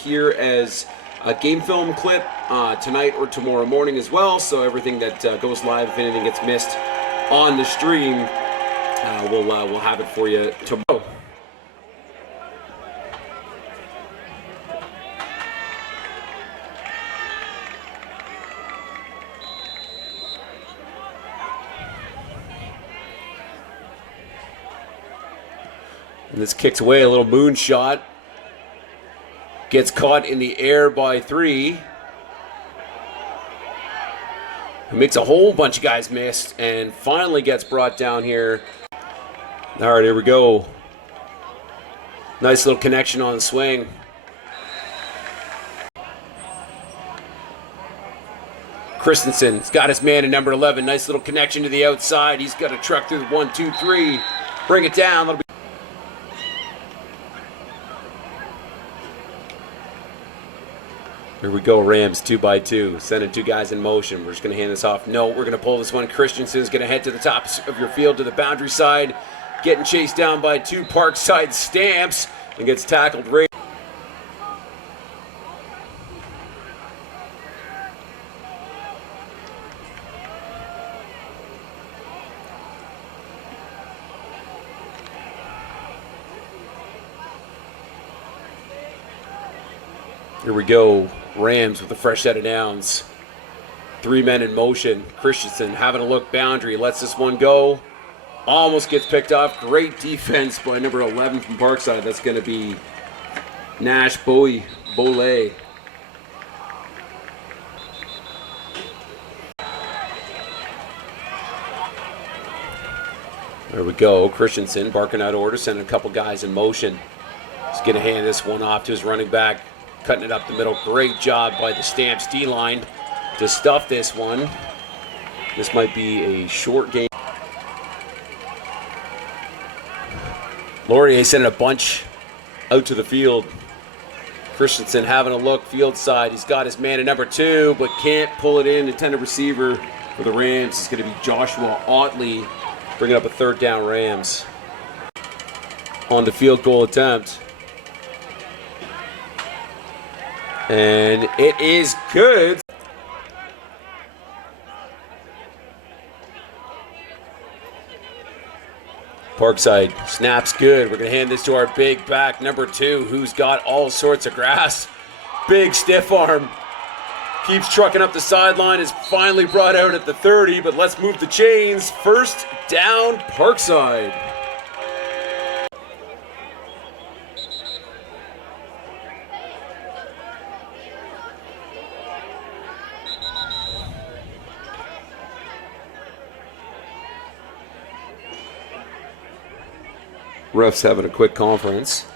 here as a game film clip tonight or tomorrow morning as well. So everything that goes live, if anything gets missed on the stream, we'll have it for you tomorrow. And this kicks away, a little moonshot. Gets caught in the air by 3. Makes a whole bunch of guys miss and finally gets brought down here. All right, here we go. Nice little connection on the swing. Christensen's got his man in number 11. Nice little connection to the outside. He's got a truck through the 1, 2, 3. Bring it down. That'll be Here we go, Rams 2x2, sending 2 guys in motion. We're just going to hand this off. No, we're going to pull this one. Christensen's going to head to the top of your field to the boundary side, getting chased down by 2 Parkside Stamps and gets tackled right. Here we go. Rams with a fresh set of downs. 3 men in motion. Christensen having a look boundary. Lets this one go. Almost gets picked off. Great defense by number 11 from Parkside. That's going to be Nash Bowie. There we go. Christensen barking out orders, sending a couple guys in motion. He's going to hand this one off to his running back. Cutting it up the middle. Great job by the Stamps D-line to stuff this one. This might be a short game. Laurier sending a bunch out to the field. Christensen having a look field side. He's got his man at number 2, but can't pull it in. Intended receiver for the Rams is going to be Joshua Otley, bringing up a 3rd down Rams. On the field goal attempt. And it is good. Parkside snaps good. We're going to hand this to our big back, number 2, who's got all sorts of grass. Big stiff arm. Keeps trucking up the sideline. Is finally brought out at the 30, but let's move the chains. 1st down, Parkside. Refs having a quick conference.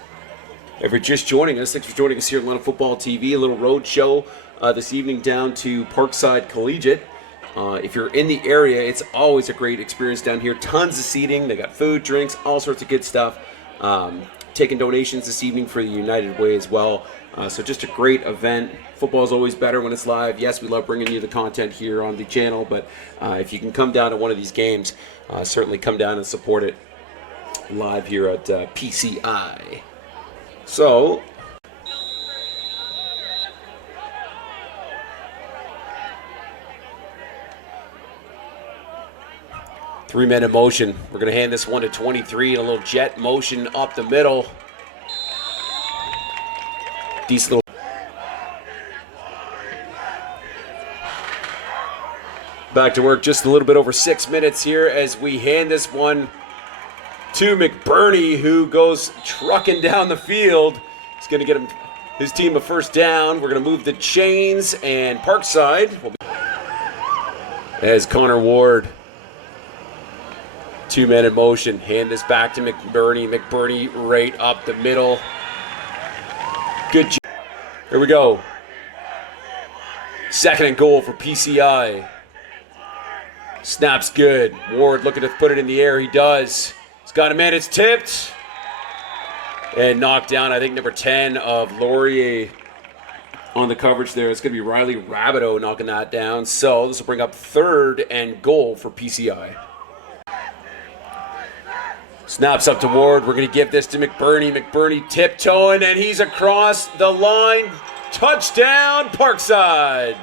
If you're just joining us, thanks for joining us here on Atlanta Football TV. A little road show this evening down to Parkside Collegiate. If you're in the area, it's always a great experience down here. Tons of seating. They got food, drinks, all sorts of good stuff. Taking donations this evening for the United Way as well. So just a great event. Football is always better when it's live. Yes, we love bringing you the content here on the channel, but if you can come down to one of these games, certainly come down and support it live here at PCI. So, three men in motion. We're going to hand this one to 23 and a little jet motion up the middle. Decent little. Back to work, just a little bit over 6 minutes here as we hand this one to McBurney, who goes trucking down the field. He's going to get his team a first down. We're going to move the chains, and Parkside will be as Connor Ward. 2 men in motion. Hand this back to McBurney. McBurney right up the middle. Good job. Here we go. 2nd and goal for PCI. Snaps good. Ward looking to put it in the air. He does. He's got a man. It's tipped. And knocked down, I think, number 10 of Laurier on the coverage there. It's going to be Riley Rabideau knocking that down. So this will bring up 3rd and goal for PCI. Snaps up to Ward. We're going to give this to McBurney. McBurney tiptoeing, and he's across the line. Touchdown, Parkside.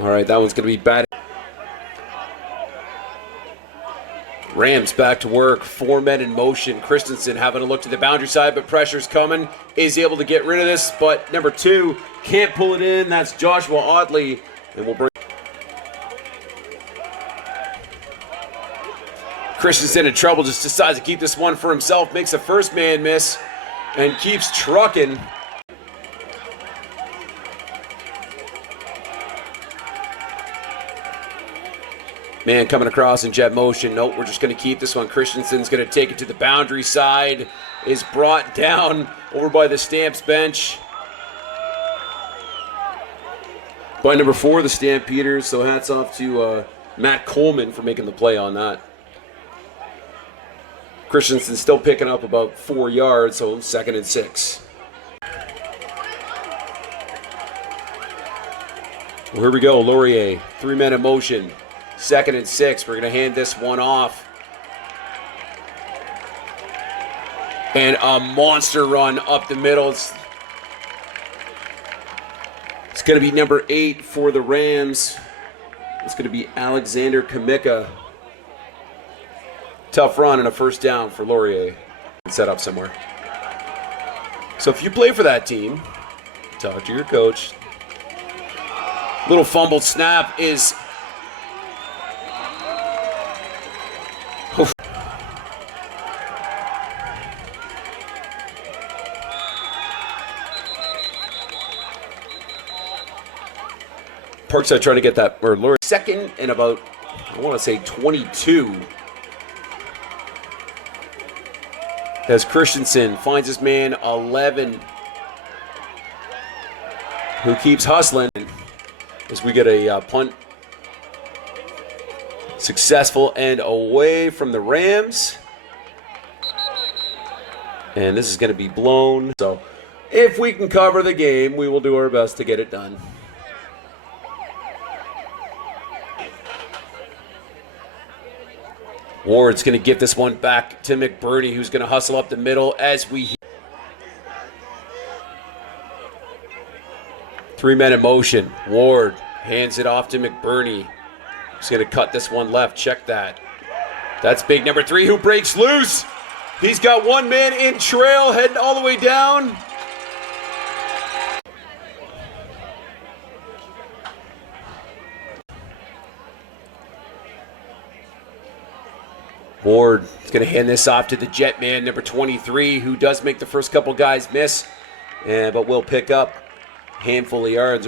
All right, that one's going to be bad. Rams back to work. 4 men in motion. Christensen having a look to the boundary side, but pressure's coming. Is able to get rid of this, but number 2 can't pull it in. That's Joshua Audley, and we'll bring Christensen in trouble. Just decides to keep this one for himself. Makes a first man miss, and keeps trucking. Man coming across in jet motion. Nope, we're just going to keep this one. Christensen's going to take it to the boundary side. Is brought down over by the Stamps bench by number 4, the Stampeders. So hats off to Matt Coleman for making the play on that. Christensen's still picking up about 4 yards, so 2nd and 6. Well, here we go, Laurier. 3 men in motion. 2nd and 6. We're going to hand this one off. And a monster run up the middle. It's going to be number 8 for the Rams. It's going to be Alexander Kamika. Tough run and a first down for Laurier. Set up somewhere. So if you play for that team, talk to your coach. Little fumbled snap is... Parkside trying to get that, or Laurier, 2nd and about, I want to say 22. As Christensen finds his man 11, who keeps hustling. As we get a punt successful and away from the Rams. And this is going to be blown. So if we can cover the game, we will do our best to get it done. Ward's going to give this one back to McBurney, who's going to hustle up the middle as we... 3 men in motion. Ward hands it off to McBurney. He's going to cut this one left. Check that. That's big number 3 who breaks loose. He's got 1 man in trail heading all the way down. Ward is going to hand this off to the jet man, number 23, who does make the first couple guys miss, but will pick up a handful of yards.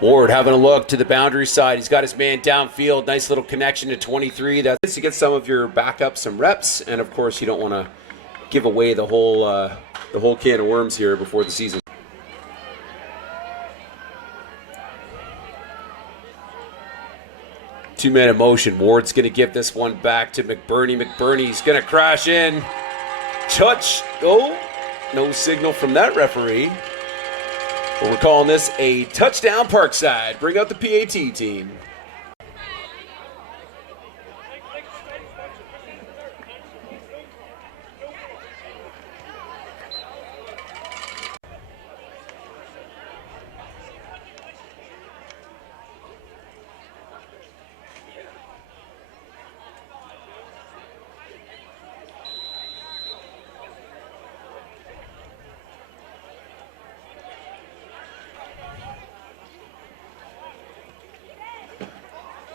Ward having a look to the boundary side. He's got his man downfield. Nice little connection to 23. That's to get some of your backups some reps, and of course you don't want to give away the whole can of worms here before the season. Two men in motion. Ward's going to give this one back to McBurney. McBurney's going to crash in. Touch. Oh, no signal from that referee. But we're calling this a touchdown Parkside. Bring out the PAT team.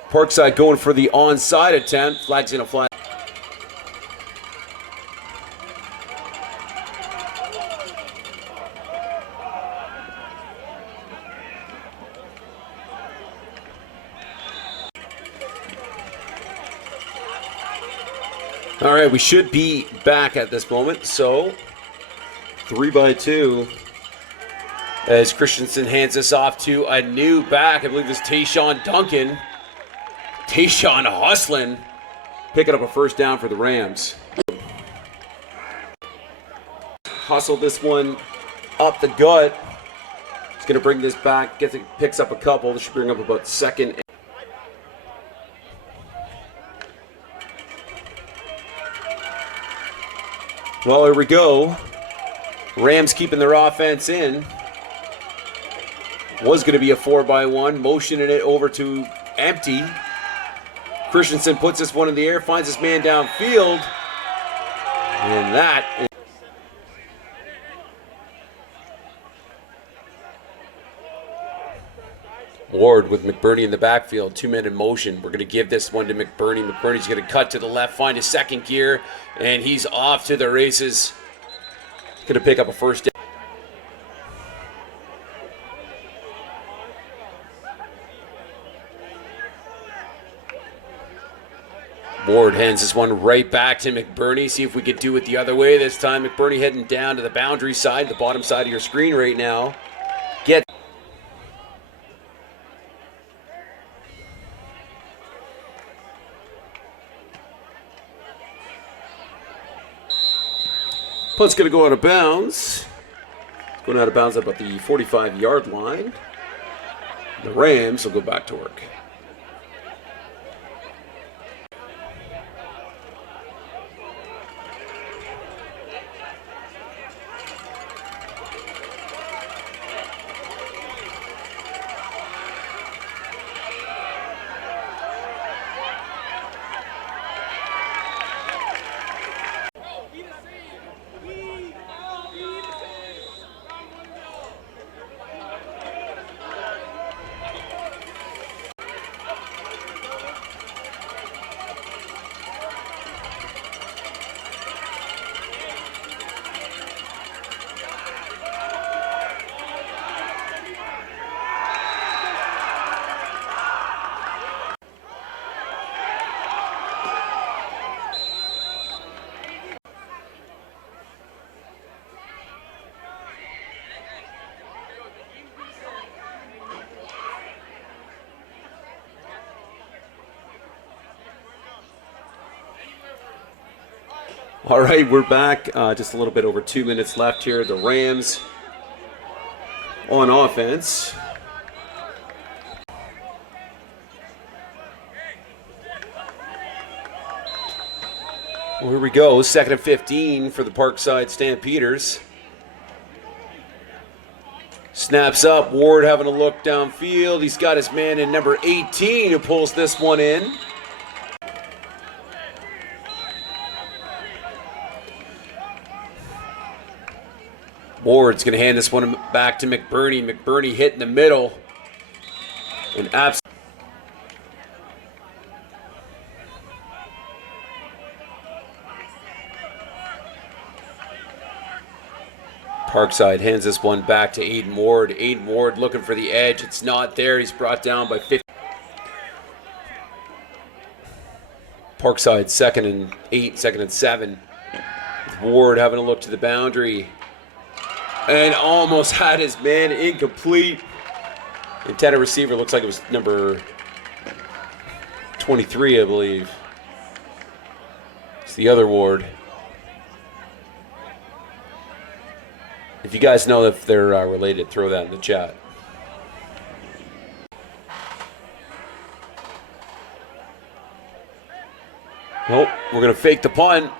Parkside going for the onside attempt. Flag's going to fly. All right, we should be back at this moment. So 3-2 as Christensen hands this off to a new back. I believe it's Tayshawn Duncan. Tayshawn hustling, picking up a first down for the Rams. Hustle this one up the gut. He's going to bring this back, picks up a couple. This should bring up about second. Well, here we go. Rams keeping their offense in. Was going to be a 4-by-1, motioning it over to empty. Christensen puts this one in the air, finds his man downfield. And that is... Ward with McBurney in the backfield, 2 men in motion. We're going to give this one to McBurney. McBurney's going to cut to the left, find his second gear, and he's off to the races. Going to pick up a first down. Ward hands this one right back to McBurney. See if we could do it the other way this time. McBurney heading down to the boundary side, the bottom side of your screen right now. Punt's going to go out of bounds. Going out of bounds up at the 45-yard line. The Rams will go back to work. All right, we're back. Just a little bit over 2 minutes left here. The Rams on offense. Well, here we go. 2nd and 15 for the Parkside Stampeders. Snaps up. Ward having a look downfield. He's got his man in number 18 who pulls this one in. Ward's going to hand this one back to McBurney. McBurney hit in the middle. And Parkside hands this one back to Aiden Ward. Aiden Ward looking for the edge. It's not there. He's brought down by 50. Parkside 2nd and 8, 2nd and 7. Ward having a look to the boundary. And almost had his man incomplete. Intended receiver looks like it was number 23, I believe. It's the other Ward. If you guys know if they're related, throw that in the chat. Nope, we're going to fake the punt.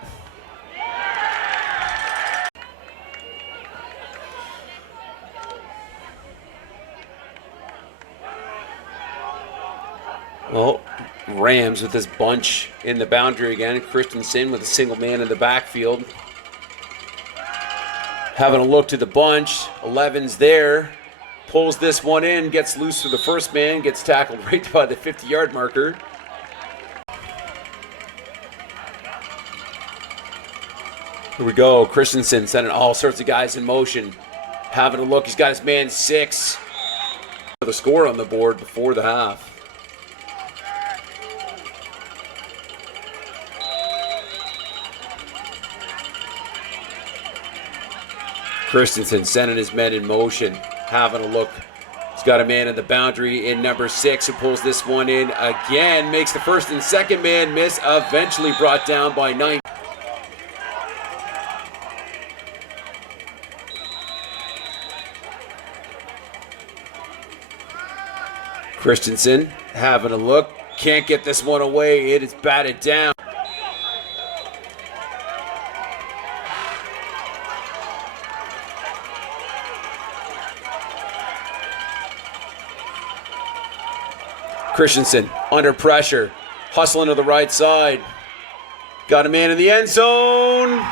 Well, Rams with this bunch in the boundary again. Christensen with a single man in the backfield. Having a look to the bunch. 11's there. Pulls this one in. Gets loose for the first man. Gets tackled right by the 50-yard marker. Here we go. Christensen sending all sorts of guys in motion. Having a look. He's got his man 6. The score on the board before the half. Christensen sending his men in motion, having a look. He's got a man in the boundary in number 6 who pulls this one in again, makes the first and second man miss, eventually brought down by 9. Christensen having a look, can't get this one away, it is batted down. Christensen under pressure, hustling to the right side. Got a man in the end zone.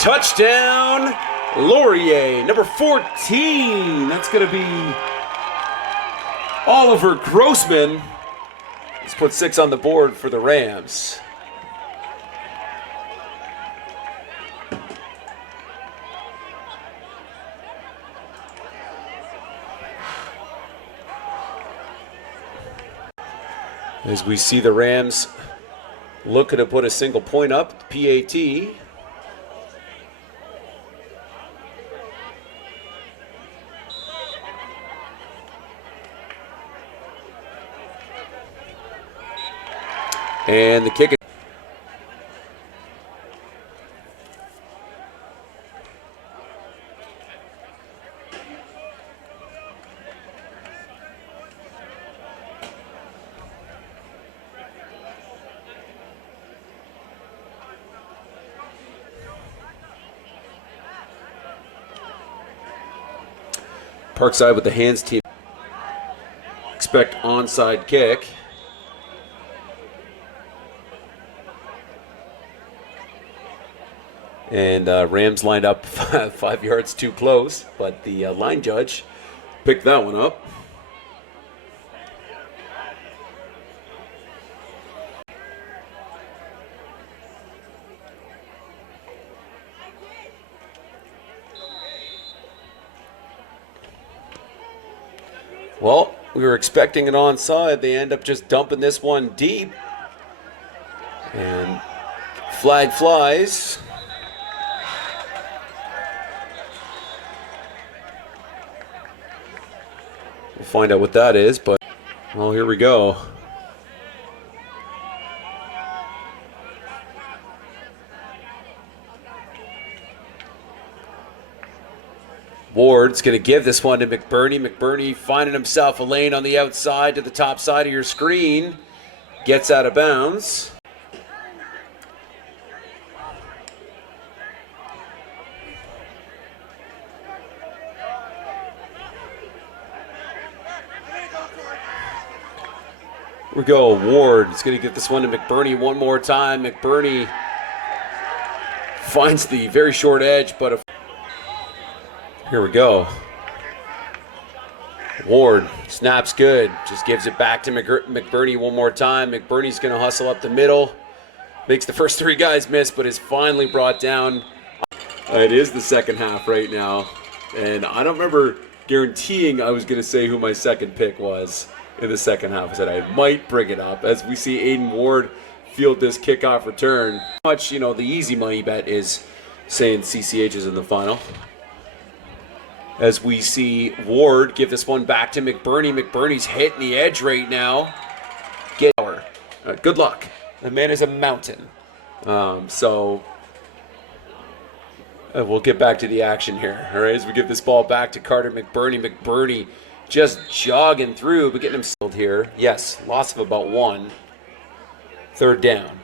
Touchdown, Laurier, number 14. That's going to be Oliver Grossman. He's put 6 on the board for the Rams. As we see the Rams looking to put a single point up, PAT. And the kick is Parkside with the hands team. Expect onside kick. And Rams lined up 5 yards too close, but the line judge picked that one up. Well, we were expecting an onside. They end up just dumping this one deep. And flag flies. We'll find out what that is, but, well, here we go. Ward's going to give this one to McBurney. McBurney finding himself a lane on the outside to the top side of your screen. Gets out of bounds. Here we go. Ward is going to get this one to McBurney one more time. McBurney finds the very short edge, but here we go. Ward snaps good. Just gives it back to McBurney one more time. McBurney's going to hustle up the middle. Makes the first 3 guys miss, but is finally brought down. It is the second half right now. And I don't remember guaranteeing I was going to say who my second pick was in the second half. I said I might bring it up as we see Aiden Ward field this kickoff return. Much, the easy money bet is saying CCH is in the final. As we see Ward give this one back to McBurney. McBurney's hitting the edge right now. Good luck. The man is a mountain. So we'll get back to the action here. All right, as we give this ball back to Carter McBurney. McBurney just jogging through, but getting himself here. Yes, loss of about 1. 3rd down.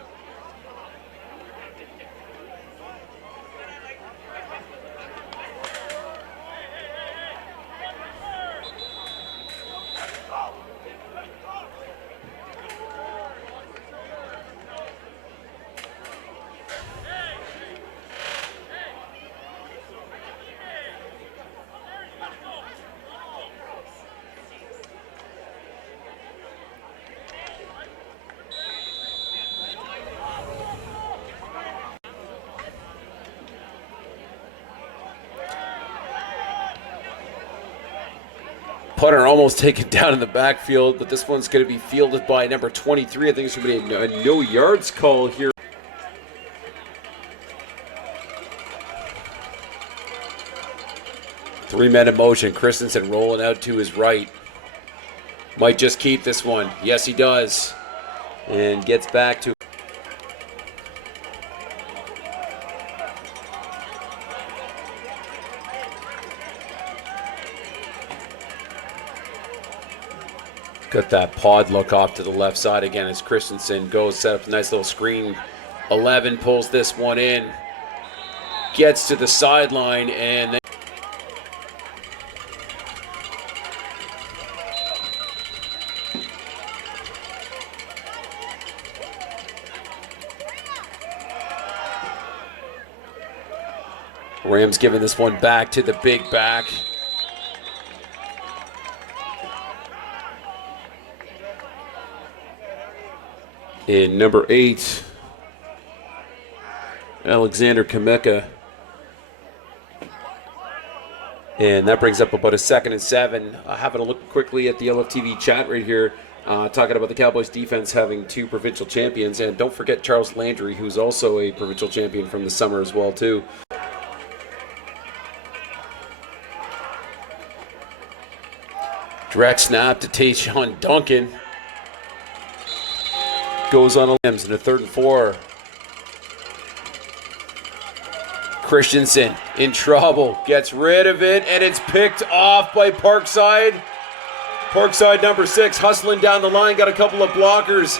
Punter almost taken down in the backfield, but this one's going to be fielded by number 23. I think it's going to be a no yards call here. 3 men in motion. Christensen rolling out to his right. Might just keep this one. Yes, he does. And gets back to... Got that pod look off to the left side again as Christensen goes, set up a nice little screen. 11 pulls this one in. Gets to the sideline and then... Rams giving this one back to the big back. In number 8, Alexander Kameka. And that brings up about a 2nd and 7. Having a look quickly at the LFTV chat right here, talking about the Cowboys defense having 2 provincial champions. And don't forget Charles Landry, who's also a provincial champion from the summer as well, too. Direct snap to Tayshawn Duncan. Goes on a limbs in a 3rd and 4. Christensen in trouble. Gets rid of it, and it's picked off by Parkside. Parkside number 6 hustling down the line. Got a couple of blockers.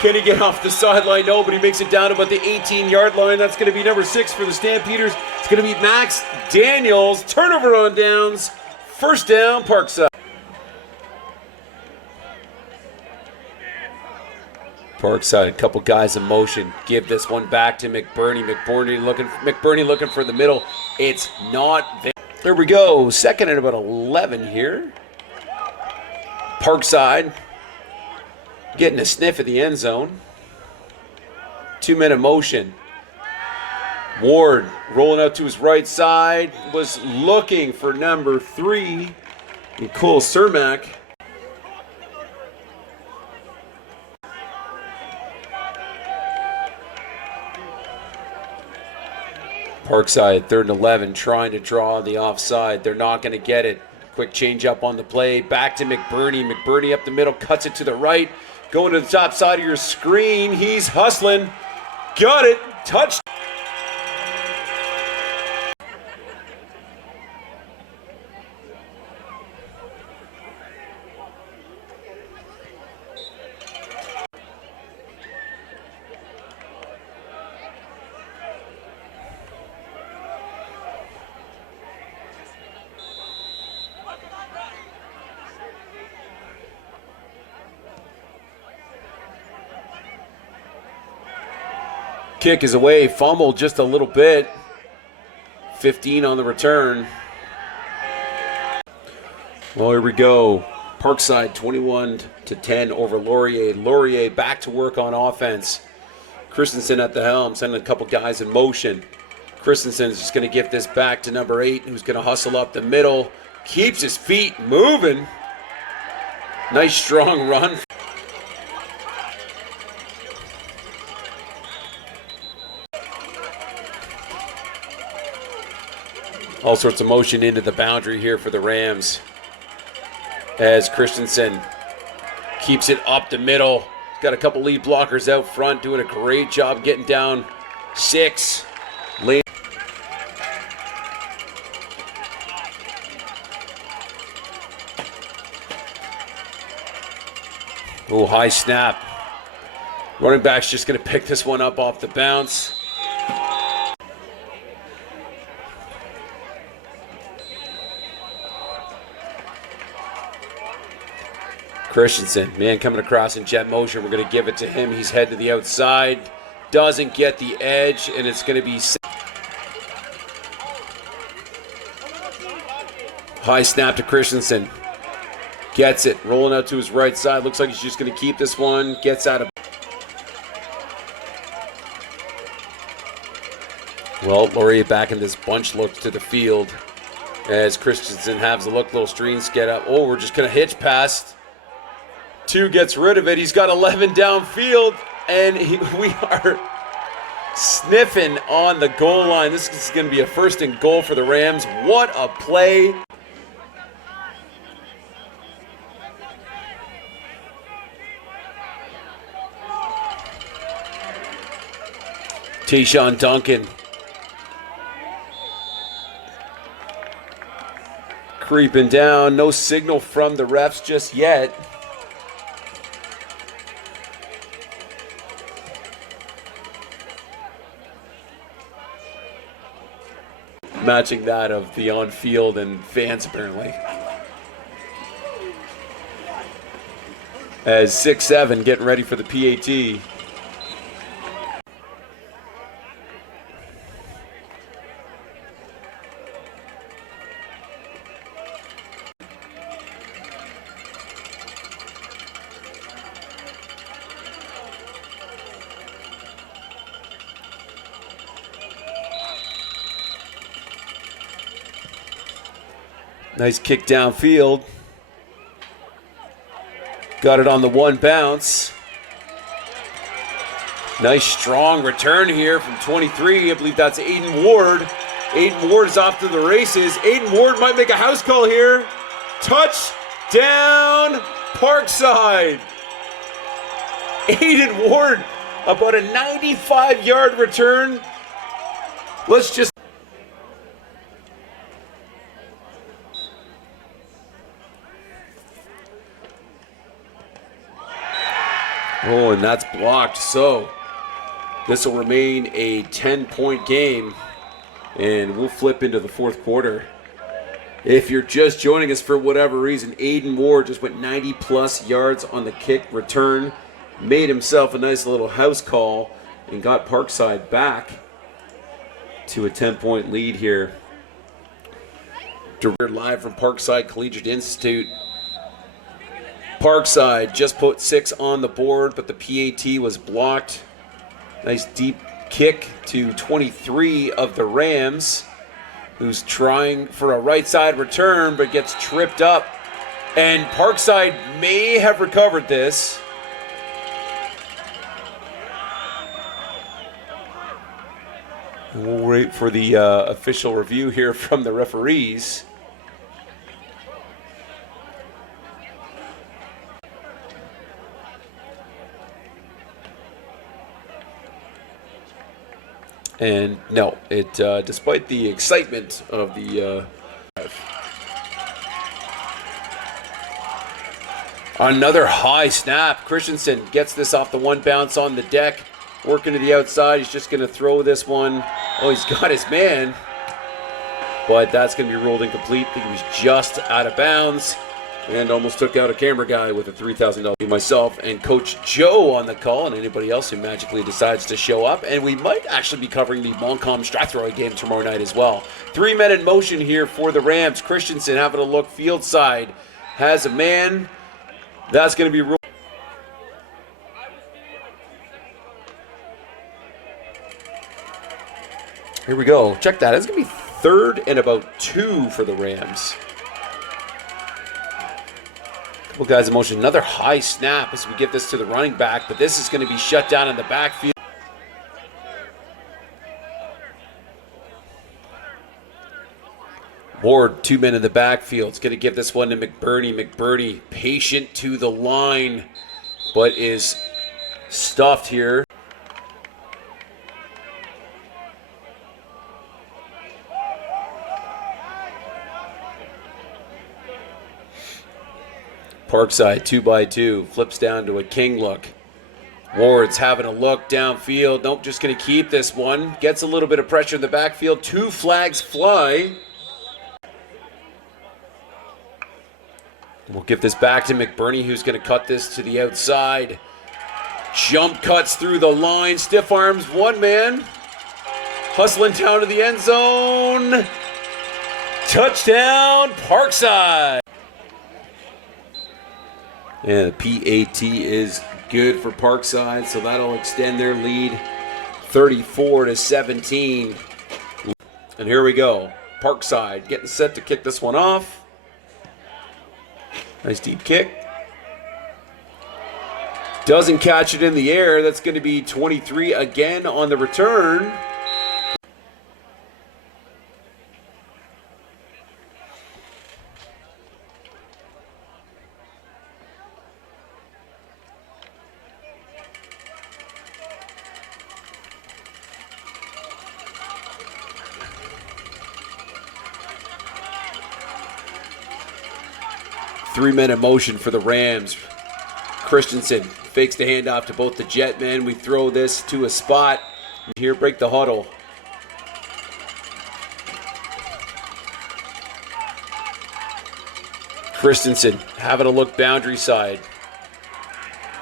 Can he get off the sideline? No, but he makes it down about the 18-yard line. That's going to be number 6 for the Stampeders. It's going to be Max Daniels. Turnover on downs. 1st down, Parkside. Parkside, a couple guys in motion. Give this one back to McBurney. McBurney looking for the middle. It's not there. There we go. 2nd and about 11 here. Parkside getting a sniff at the end zone. 2 men in motion. Ward rolling out to his right side. Was looking for number 3. Nicole Cermak. Parkside, 3rd and 11, trying to draw the offside. They're not going to get it. Quick change up on the play. Back to McBurney. McBurney up the middle, cuts it to the right. Going to the top side of your screen. He's hustling. Got it. Touched. Kick is away, fumbled just a little bit. 15 on the return. Well, here we go. Parkside 21-10 over Laurier. Laurier back to work on offense. Christensen at the helm, sending a couple guys in motion. Christensen's just going to give this back to number 8, who's going to hustle up the middle. Keeps his feet moving. Nice strong run. All sorts of motion into the boundary here for the Rams. As Christensen keeps it up the middle. He's got a couple lead blockers out front, doing a great job getting down 6. Lane. Oh, high snap. Running back's just going to pick this one up off the bounce. Christensen, man coming across in jet motion. We're going to give it to him. He's head to the outside. Doesn't get the edge, and it's going to be... High snap to Christensen. Gets it. Rolling out to his right side. Looks like he's just going to keep this one. Gets out of... Well, Laurier back in this bunch look to the field. As Christensen has a look. Little streams get up. Oh, we're just going to hitch past... 2 gets rid of it. He's got 11 downfield, and we are sniffing on the goal line. This is going to be a first and goal for the Rams. What a play. Tayshaun Duncan creeping down. No signal from the refs just yet. Matching that of the on-field and fans, apparently. As 6-7 getting ready for the PAT. Nice kick downfield. Got it on the one bounce. Nice strong return here from 23. I believe that's Aiden Ward. Aiden Ward is off to the races. Aiden Ward might make a house call here. Touchdown, Parkside. Aiden Ward, about a 95-yard return. Let's just... Oh, and that's blocked. So this will remain a 10-point game, and we'll flip into the fourth quarter. If you're just joining us for whatever reason, Aiden Ward just went 90-plus yards on the kick return, made himself a nice little house call, and got Parkside back to a 10-point lead here. Live from Parkside Collegiate Institute. Parkside just put 6 on the board, but the PAT was blocked. Nice deep kick to 23 of the Rams, who's trying for a right side return, but gets tripped up. And Parkside may have recovered this. And we'll wait for the official review here from the referees. And no, it despite the excitement of the another high snap. Christensen gets this off the one bounce on the deck, working to the outside. He's just going to throw this one. Oh, he's got his man, but that's going to be ruled incomplete. I think he was just out of bounds and almost took out a camera guy with a $3,000. Myself and Coach Joe on the call, and anybody else who magically decides to show up. And we might actually be covering the Montcalm Strathroy game tomorrow night as well. 3 men in motion here for the Rams. Christensen having a look field side. Has a man. That's going to be ruled. Here we go. Check that. It's going to be 3rd and about 2 for the Rams. Well, guys in motion. Another high snap as we give this to the running back, but this is going to be shut down in the backfield. Ward, 2 men in the backfield. It's going to give this one to McBurney. McBurney, patient to the line, but is stuffed here. Parkside 2x2, flips down to a king look. Ward's having a look downfield. Nope, just going to keep this one. Gets a little bit of pressure in the backfield. 2 flags fly. We'll give this back to McBurney, who's going to cut this to the outside. Jump cuts through the line. Stiff arms, 1 man. Hustling down to the end zone. Touchdown, Parkside. And the PAT is good for Parkside, so that'll extend their lead 34-17. And here we go. Parkside getting set to kick this one off. Nice deep kick. Doesn't catch it in the air. That's going to be 23 again on the return. Three-minute motion for the Rams. Christensen fakes the handoff to both the Jetmen. We throw this to a spot. Here, break the huddle. Christensen having a look boundary side.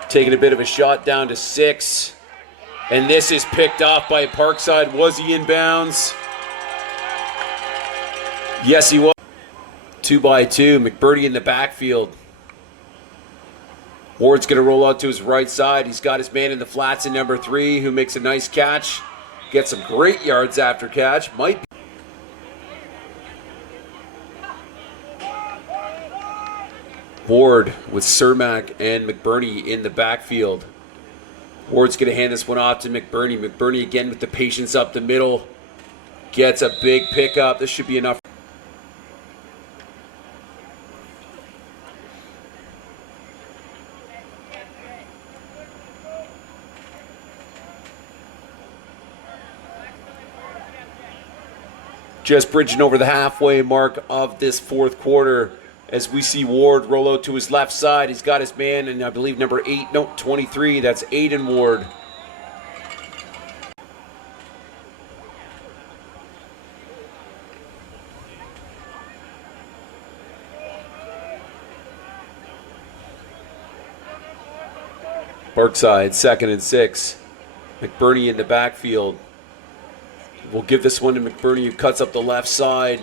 Taking a bit of a shot down to 6. And this is picked off by Parkside. Was he in bounds? Yes, he was. 2-by-2, McBurney in the backfield. Ward's going to roll out to his right side. He's got his man in the flats in number 3 who makes a nice catch. Gets some great yards after catch. Might be. Ward with Cermak and McBurney in the backfield. Ward's going to hand this one off to McBurney. McBurney again with the patience up the middle. Gets a big pickup. This should be enough. Just bridging over the halfway mark of this fourth quarter as we see Ward roll out to his left side. He's got his man, and I believe number 23. That's Aiden Ward. Parkside, 2nd and 6. McBurney in the backfield. We'll give this one to McBurney, who cuts up the left side.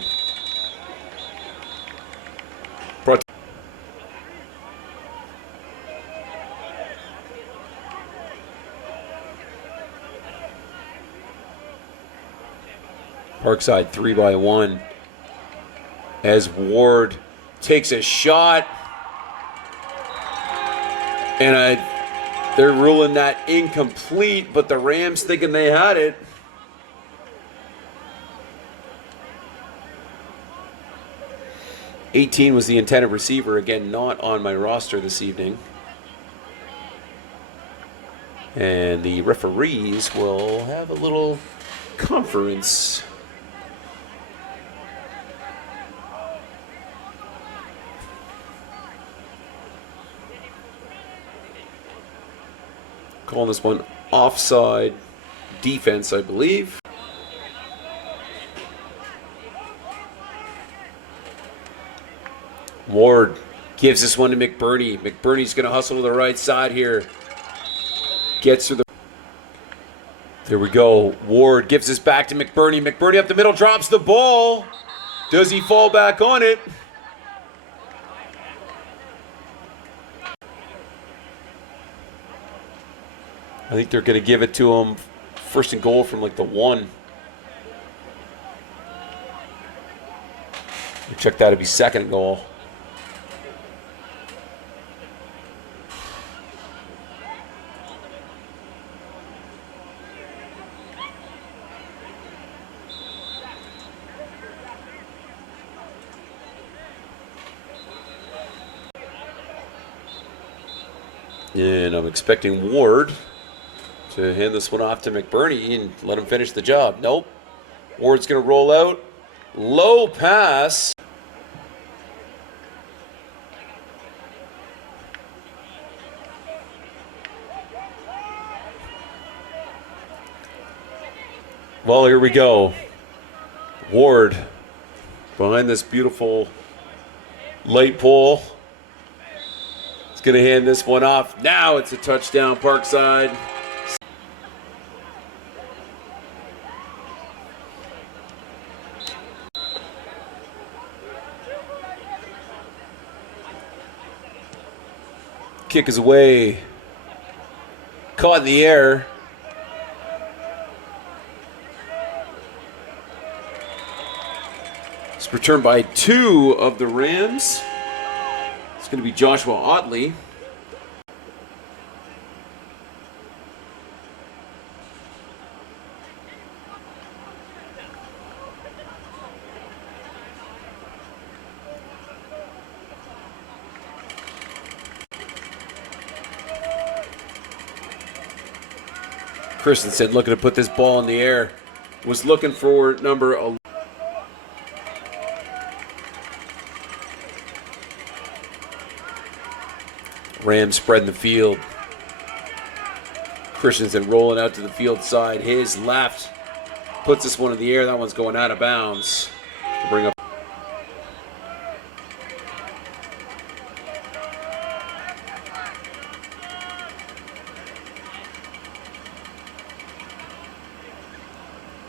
Parkside 3-by-1 as Ward takes a shot. And they're ruling that incomplete, but the Rams thinking they had it. $18 was the intended receiver. Again, not on my roster this evening. And the referees will have a little conference. Calling this one offside defense, I believe. Ward gives this one to McBurney. McBurney's going to hustle to the right side here. Gets through the... There we go. Ward gives this back to McBurney. McBurney up the middle, drops the ball. Does he fall back on it? I think they're going to give it to him 1st and goal from like the 1. Check that to be 2nd goal. And I'm expecting Ward to hand this one off to McBurney and let him finish the job. Nope. Ward's going to roll out. Low pass. Well, here we go. Ward behind this beautiful light pole. He's going to hand this one off. Now it's a touchdown, Parkside. Kick is away. Caught in the air. It's returned by 2 of the Rams. It's going to be Joshua Otley. Christensen looking to put this ball in the air. Was looking for number 11. Rams spreading the field. Christensen rolling out to the field side. His left puts this one in the air. That one's going out of bounds. Bring up.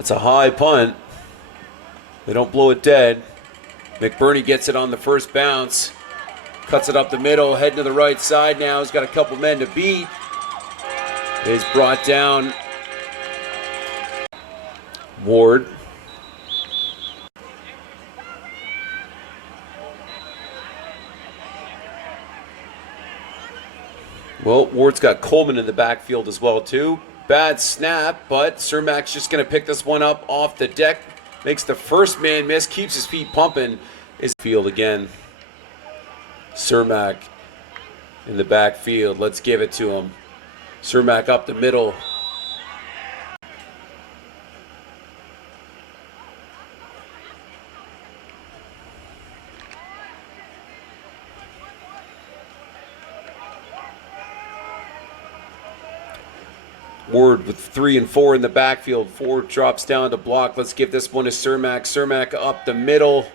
It's a high punt. They don't blow it dead. McBurney gets it on the first bounce. Cuts it up the middle, heading to the right side now. He's got a couple men to beat. Is brought down. Ward. Well, Ward's got Coleman in the backfield as well, too. Bad snap, but Cermak's just going to pick this one up off the deck. Makes the first man miss, keeps his feet pumping. Is field again. Cermak in the backfield. Let's give it to him. Cermak up the middle. Ward with 3 and 4 in the backfield. Ford drops down to block. Let's give this one to Cermak. Cermak up the middle.